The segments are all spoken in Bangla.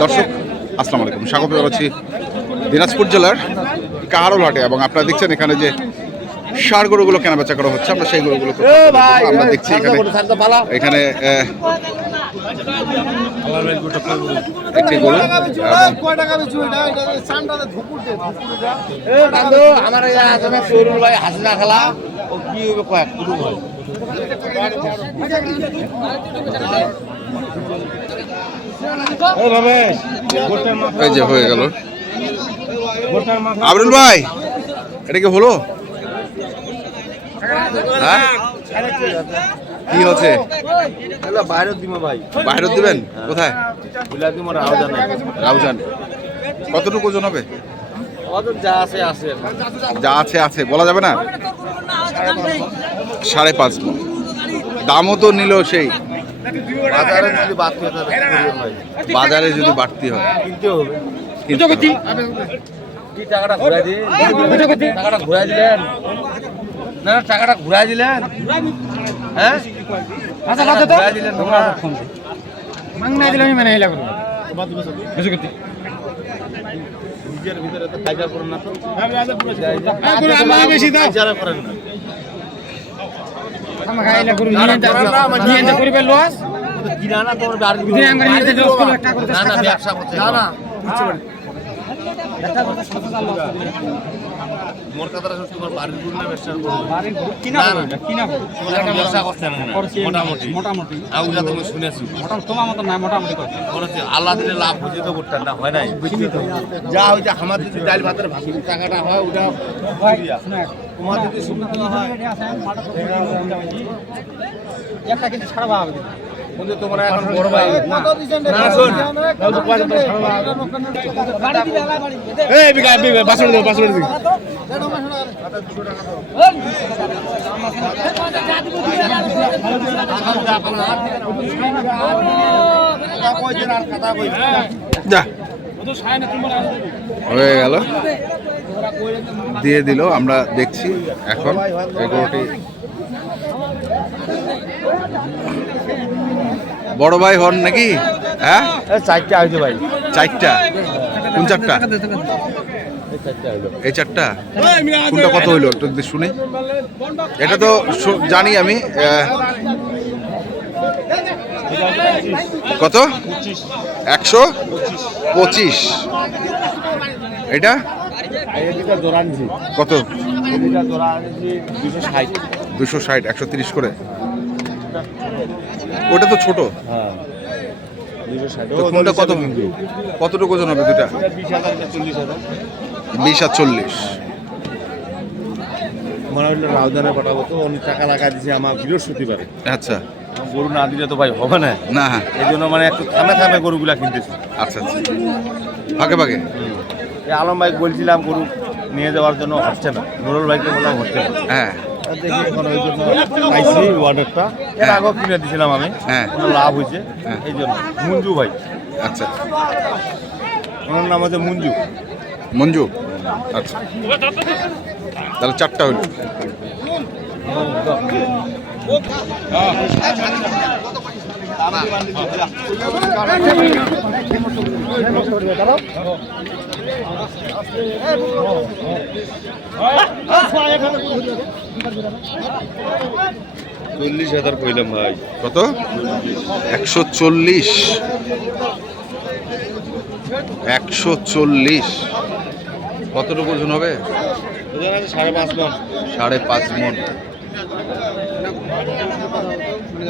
দর্শক আসসালামু আলাইকুম। স্বাগত জানাচ্ছি দিনাজপুর জেলার কাহারোল হাটে এবং আপনারা দেখছেন এখানে যে সার গরুগুলো কেনা বেচা করা হচ্ছে আমরা সেই গরুগুলো আমরা দেখছি এখানে। এখানে আহ, একটি গরু আমার ভাই হাসিনা খেলা ও কি হবে কয়েক ভাই এই যে হয়ে গেল। আবরুল ভাই এটা কি হলো? হ্যাঁ? কি হচ্ছে? বাইরে দিব ভাই বাইরে দিবেন? কোথায়? রাউজান। কতটুকু ওজন হবে? যা আছে আছে যা আছে আছে। বলা যাবে না? সাড়ে পাঁচ। দামও তো নিল সেই। বাজারে যদি বাদ হয়ে বাজারে যদি বাড়তি হয় কিনতে হবে কিন্তু কি টাকাটা ঘুরাই দিয়ে টাকাটা ঘুরাই দিলেন না না, টাকাটা ঘুরাই দিলেন হ্যাঁ আচ্ছা ঘুরাই দিলেন তোমরা নিজের ভিতরে তো কাজা করেন না তো কাজা করেন না কিনা না তোমার বাড়ির না না ব্যবসা করতে না না মোর কথাটা সত্যি তোমার বাড়ির গুণ না ব্যবসা করব কিনা কিনা ব্যবসা করছে না মোটামুটি। মোটামুটি। আউলা তুমি শুনেছি। তোমার মতো না মোটামুটি কথা করেছে আল্লাহ দিলে লাভ হয়েছে তো করতেন না হয় নাই? যা হয়েছে আমার যদি ডাল ভাতের টাকাটা হয় ওটা তোমার যদি সুবিধা হয় একটা কিন্তু ছাড়া ভাবে কিন্তু তোমরা এখন বড় ভাই। না শোন। এই বাসড় দাও বাসড় দিই যা। হয়ে গেল। দিয়ে দিল আমরা দেখছি এখন এই গরুটি বড় ভাই হন নাকি? হ্যাঁ? চারটা হয়েছে ভাই। চারটা? কোন চারটা? এই চারটা? কোনটা কত হইল একটু শুনি। এটা তো জানি আমি কত? একশো? পঁচিশ। এটা? কত? দুশো ষাট একশো তিরিশ করে। ওটা তো ছোট। হ্যাঁ। কোনটা কত? কতটুকু ওজন হবে দুটা বিশ আর চল্লিশ। মনে হলো রাউদানে পাঠাবো তো অনেক টাকা লাগা দিছে আমার বৃহস্পতিবারে। আচ্ছা। গরু না দিলে তো ভাই হবে না। না। এই জন্য মানে একটু থামে থামে গরুগুলা কিনতেছি। আচ্ছা আচ্ছা। ভাগে এই আলম ভাই বলছিলাম গরু নিয়ে যাওয়ার জন্য হচ্ছে না। নুরুল ভাইকে বললাম হচ্ছে না। হ্যাঁ। দেখি এখন ওই জন্য পাইছি অর্ডারটা। এর আগেও কিনে দিয়েছিলাম আমি। হ্যাঁ। লাভ হয়েছে? হ্যাঁ। এই জন্য। মঞ্জু ভাই। আচ্ছা। ওনার নাম হচ্ছে মঞ্জু। মঞ্জু? আচ্ছা। তাহলে চারটা হইল। চল্লিশ হাজার কইলাম ভাই। কত? একশো চল্লিশ। একশো চল্লিশ। কতটুকু ওজন হবে? সাড়ে পাঁচ মন। সাড়ে পাঁচ মন।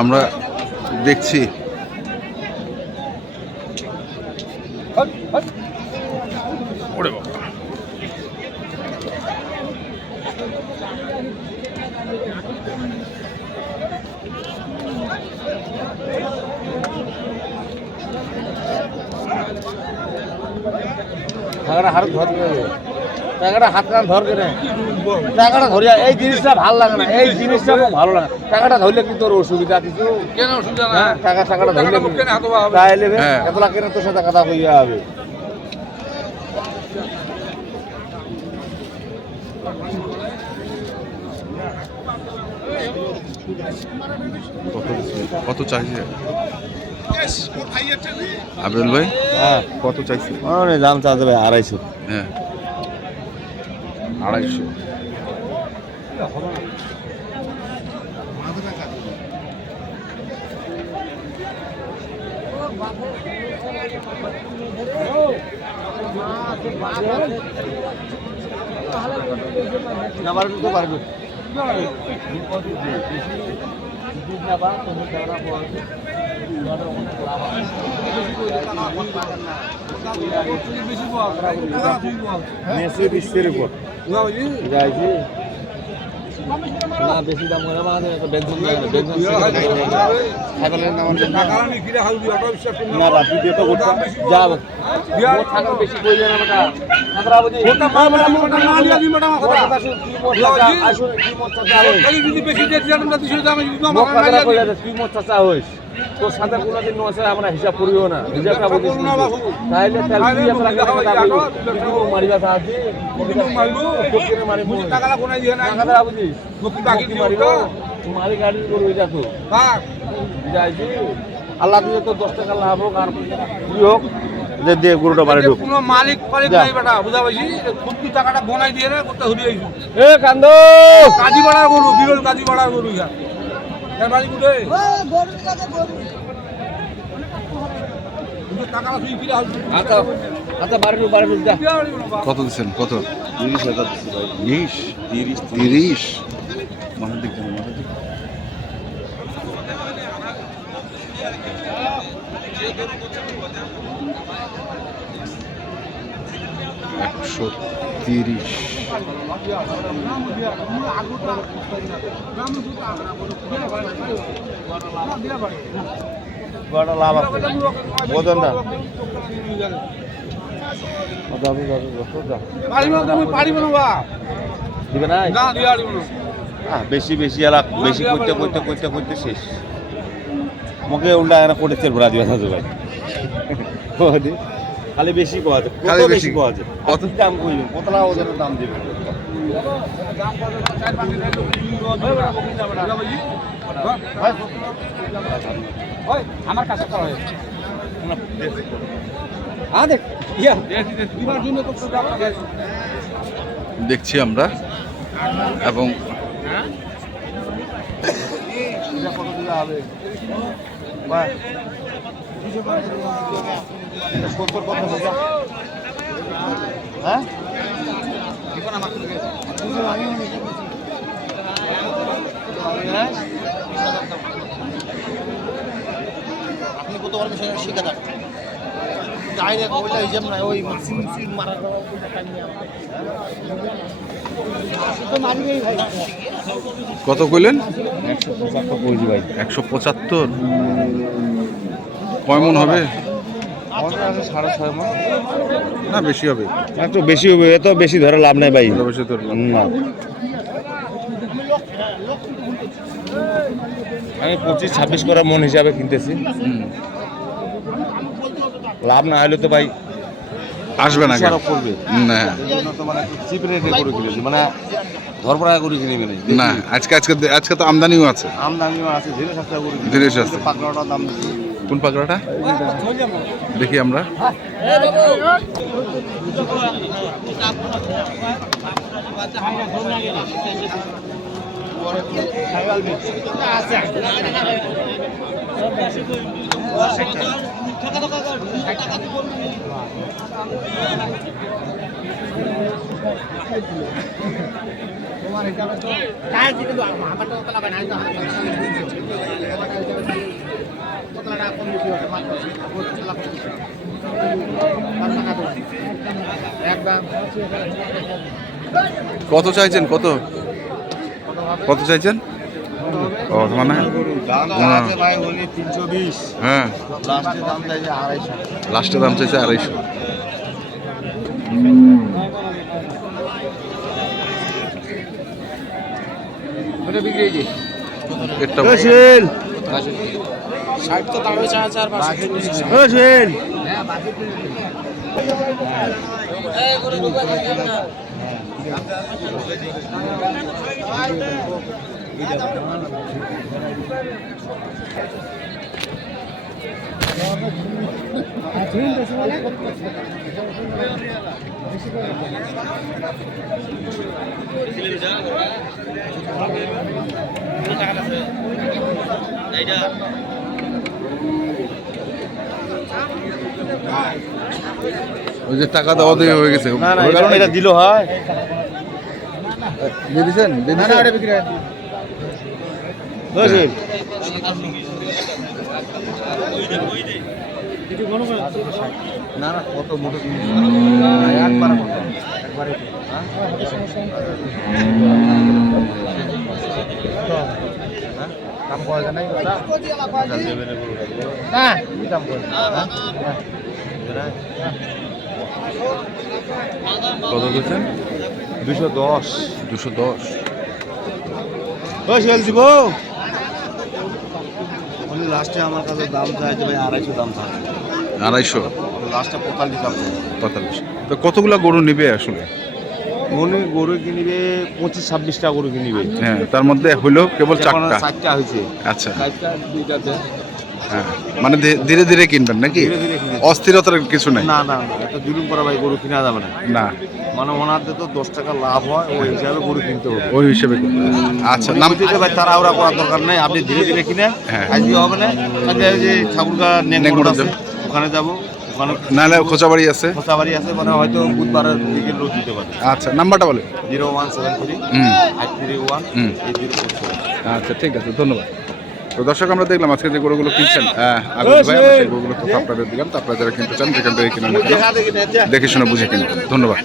আমরা দেখছি। ওরে বাবা। হার টাকাটা হাত কান ধর কেনে টাকাটা ধরিয়া এই জিনিসটা ভালো লাগে না এই জিনিসটা আমার ভালো লাগে না। টাকাটা ধরলে কি তোর অসুবিধা কিছু। কেন অসুবিধা হ্যাঁ নাই টাকা টাকাটা ধরলে কেন হ্যাঁ। এত লাখ তোর সাথে কথা কইয়া হবে। কত চাইছে? আবরুল ভাই? হ্যাঁ। কত চাইছে? মানে দাম চাচ্ছে ভাই আড়াইশো। হ্যাঁ। আড়াইশো। পারবে মেসি বিশ্বের উপর। না বেশি দাম করে আমাদের একটা বেঞ্চন বেঞ্চন খাইবেলের নাম না রাতি দিয়ে তো যা বেশি কই জানা বেটা বুঝি মোটা মোটা মোটা না আলি আলি মোটা মোটা কি মোটা আসলে কি মোটা যাবে মোক কাজরা কই যাবে কি মোটা চা হইস তোর সাথে কোনোদিন নসে আমরা হিসাব করিও না হিসাবটা বুঝিস তাইলে তেল কি আমরা মারিবা সাহায্য কোকিনে মারিব টাকাটা বুঝিস মারিব। মারি গাড়ি করবে যা তো যাইছি আল্লাহ দিয়ে তো দশ টাকা লাভ হোক আর কি হোক। যে দিয়ে গরুটা বাড়ি ঢুক। কোনো মালিক ফালিক নাই বেটা বুঝা পাইছি? টাকাটা বনাই দিয়ে রে করতে হরি আইছি? এ কান্দ! কাজী বাড়ার গরু বিরল কাজী বাড়ার গরু ইয়া বাড়ি কোটে তুই ফিরে আসবি। আচ্ছা আচ্ছা কত দিচ্ছেন? কত? তিরিশ হাজার তিরিশ? তিরিশ তিরিশ? মাথার দিক থেকে মাথার দিক। একশো তিরিশ। বড় লাভ আছে। না যাবে যাবে পারিব দিবে বেশি বেশি এলাক বেশি করতে করতে করতে করতে শেষ। মুখে উল্টা এরা কোটেছে ভরা দিবে না ভাই। ওদি, খালি বেশি কোয়া আছে খালি বেশি। কোয়া আছে কত? দাম কইবেন কতলা ওদের দাম দিবেন? আমার কাছে করা হয় দেখছি আমরা। এবং হ্যাঁ আপনি কত পারবেন সেটা শিখে ডাইরেক্ট ওইটা হিসাব নাই ওই মাসি মারা কত কইলেন? একশো পঁচাত্তর কইছি ভাই। একশো পঁচাত্তর? কয় হবে? আমাদের আছে সাড়ে ছয় মাস না বেশি হবে। একটু বেশি হবে এত বেশি ধরে লাভ নাই ভাই। বেশি তো না। আমি পঁচিশ ছাব্বিশ করা মন হিসাবে কিনতেছি। লাভ না হলে তো ভাই আসবে না? করবে না তো মানে চিপ রেটে করে কিনেছি মানে ধরপড়া করে কিনে মানে না আজকে আজকে আজকে তো আমদানিও আছে। আমদানিও আছে ধীরে সস্তা করে ধীরে সস্তা। পাকড়াটার দাম কোন পাকড়াটা দেখি আমরা। কত চাইছেন? কত? কত চাইছেন? ও মানে? দাম হ্যাঁ। হ্যাঁ। লাস্টের দাম চাইছে আড়াইশো। লাস্টের দাম এটা ষাট তো দাম হয়েছে হাজার ওই যে টাকা দেওয়া দিয়ে হয়ে গেছে। না না হয়ে এটা- এটা দিল হয়। দিয়ে দিছেন? দিয়ে দিছেন? বুঝলেন না না কত মোটর একবার কত? একবারে কথা হ্যাঁ। কি কত দিচ্ছেন? দুশো দশ। দুশো দশ। সেল দিব। লাস্টে আমার কাছে দাম চাইছে ভাই আড়াইশো দাম চাইছে আড়াইশো? লাস্টে পঁয়তাল্লিশ দাম পঁয়তাল্লিশ। তো কতগুলা গরু নিবে আসলে? মনে গরু কিনিবে পঁচিশ ছাব্বিশটা গরু কিনিবে। হ্যাঁ তার মধ্যে হইল কেবল চারটা। চারটা হয়েছে। আচ্ছা। চারটা দুইটাতে। হ্যাঁ মানে ধীরে- ধীরে কিনবেন নাকি? কিনে। অস্থিরতার কিছু নাই? না না এত জুলুম করা ভাই গরু কিনা যাবে না। না। মানে ওনাদের তো দশ টাকা লাভ হয় ওই হিসাবে গরু কিনতে হবে। ওই হিসেবে আচ্ছা নাম নাম ভাই তারা ওরা করার দরকার নেই আপনি ধীরে ধীরে কিনেন। হ্যাঁ। আজকে হবে না যে ঠাকুরগা। ওখানে যাব। নাহলে খোঁচাবাড়ি আছে। খোঁচাবাড়ি আছে মানে হয়তো বুধবারের দিকে লোক দিতে পারে। আচ্ছা নাম্বারটা বলে zero one seven three hmm. Five three one আচ্ছা ঠিক আছে ধন্যবাদ। তো দর্শক আমরা দেখলাম আজকে যে গরুগুলো কিনছেন আহ, ভাই আমরা সেই গরুগুলো তো আপনাদের দিলাম তো আপনারা যারা কিনতে চান যেখান থেকে কিনে দেখে শুনে বুঝে কিনবেন। ধন্যবাদ।